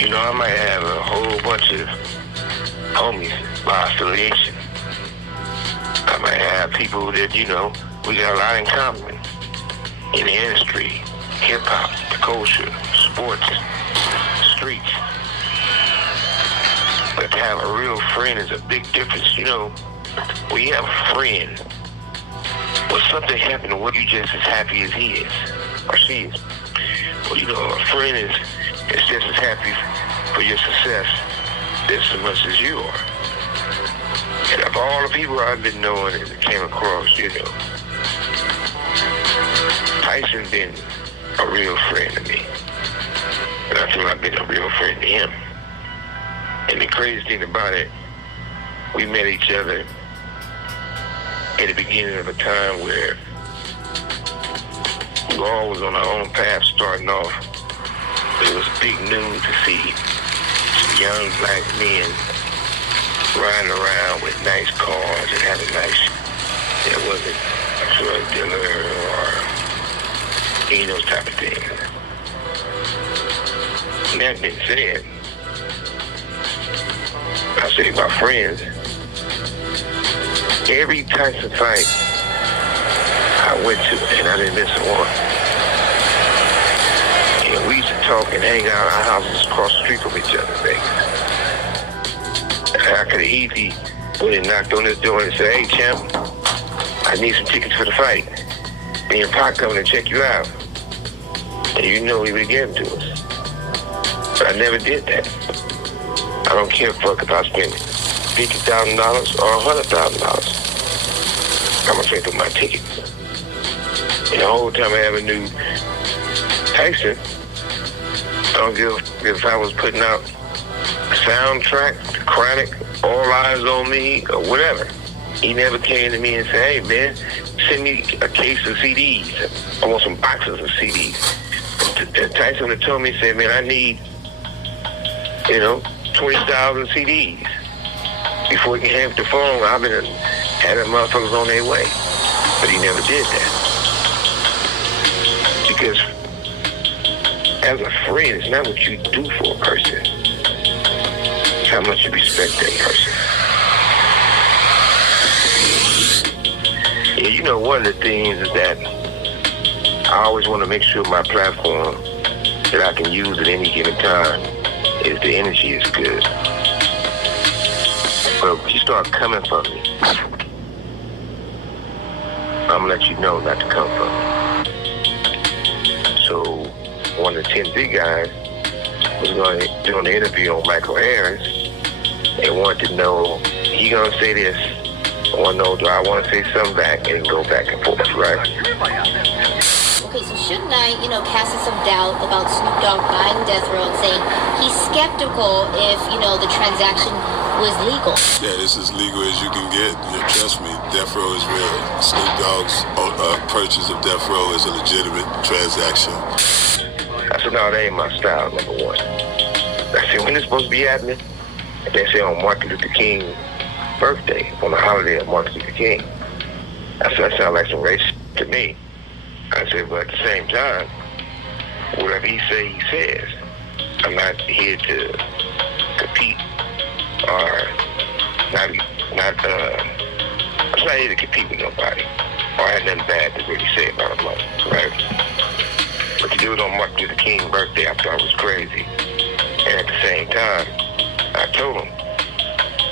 You know, I might have a whole bunch of homies by affiliation. I might have people that, you know, we got a lot in common in the industry, hip-hop, the culture, sports, streets. But to have a real friend is a big difference. You know, when you have a friend, when something happened to what you just as happy as he is, or she is. Well, you know, a friend is just as happy for your success just as much as you are. And of all the people I've been knowing and came across, you know, Tyson been a real friend to me. And I feel I've been a real friend to him. And the crazy thing about it, we met each other at the beginning of a time where we were always on our own path starting off. It was big news to see young black men riding around with nice cars and having nice, it wasn't a drug dealer or any of those type of things. And that being said, I say my friends, every Tyson fight I went to, and I didn't miss one. And we used to talk and hang out at our houses across the street from each other in Vegas. I could have easily went and knocked on this door and said, "Hey, champ, I need some tickets for the fight. Me and Pac coming to check you out." And you know he would have given to us. But I never did that. I don't care fuck if I spend $50,000 or $100,000. I'm gonna pay for my tickets. And the whole time I ever knew Tyson, I don't give if I was putting out a soundtrack, Chronic, All Eyes on Me, or whatever. He never came to me and said, "Hey man, send me a case of CDs. I want some boxes of CDs." And Tyson would have told me, said, "Man, I need, 20,000 CDs. Before he can hang up the phone, I've been had them motherfuckers on their way." But he never did that. Because as a friend, it's not what you do for a person. It's how much you respect that person. Yeah, you know, one of the things is that I always want to make sure my platform that I can use at any given time is the energy is good. But if you start coming from me, I'm gonna let you know not to come from me. So one of the 10 big guys was going to do an interview on Michael Harris and wanted to know, he gonna say this, I want to know, do I want to say something back, and go back and forth, right? Okay, so shouldn't I, casting some doubt about Snoop Dogg buying Death Row and saying he's skeptical if, the transaction was legal? Yeah, it's as legal as you can get. Trust me, Death Row is real. Snoop Dogg's purchase of Death Row is a legitimate transaction. I said, no, that ain't my style, number one. I said, when it's supposed to be happening? And they say on Martin Luther King's birthday, on the holiday of Martin Luther King. I said, that sounds like some racist to me. I said, but at the same time, whatever he say, he says. I'm not here to compete or I'm not here to compete with nobody. Or I had nothing bad to really say about him, right? But to do it on Martin Luther King's birthday, I thought was crazy. And at the same time, I told him,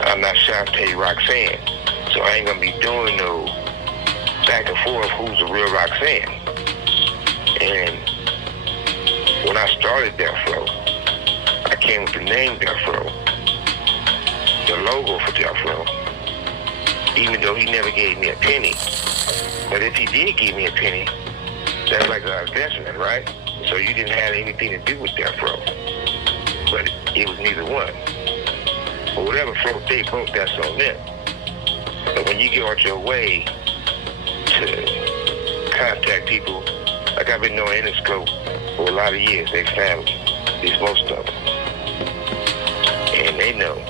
I'm not Shantae Roxanne, so I ain't gonna be doing no back and forth who's the real Roxanne. And when I started Death Row, I came with the name Death Row, the logo for Death Row, even though he never gave me a penny. But if he did give me a penny, that's like an investment, right? So you didn't have anything to do with Death Row. But it was neither one. But whatever float they boat, that's on them. But when you go out your way to contact people, like I've been knowing Interscope for a lot of years, they family, at least most of them. And they know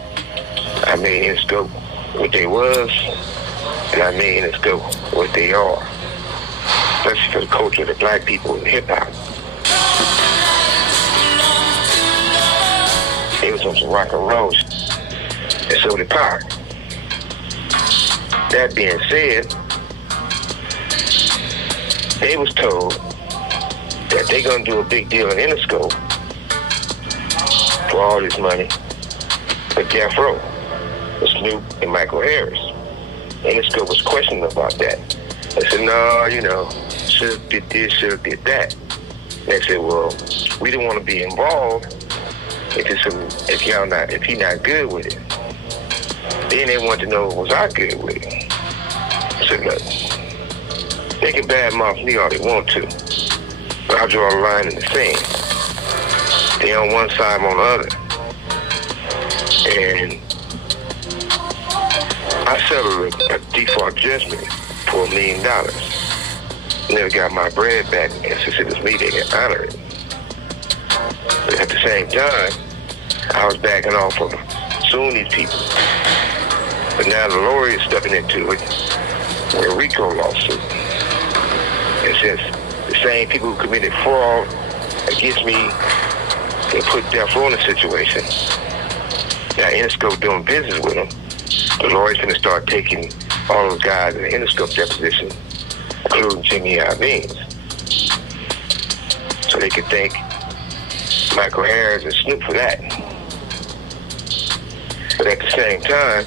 I made Interscope what they was, and I made Interscope what they are. Especially for the culture of the black people in hip-hop. on some rock and roll, and so did Pac. That being said, they was told that they gonna do a big deal in Interscope for all this money for Death Row, with Snoop and Michael Harris. Interscope was questioning about that. They said, no, you know, should have did this, should have did that. They said, well, we don't want to be involved if you're not good with it. Then they wanted to know, was I good with it? I said, look, they can badmouth me all they want to, but I draw a line in the sand. They on one side, I'm on the other. And I settled a default judgment for $1 million. Never got my bread back, and since it was me, they can honor it. But at the same time, I was backing off of suing these people. But now the lawyer is stepping into it with a RICO lawsuit. And since the same people who committed fraud against me, they put Death Row in a situation. Now Interscope doing business with them. The lawyer's gonna start taking all those guys in the Interscope deposition, including Jimmy Iovine, so they could thank Michael Harris and Snoop for that. But at the same time,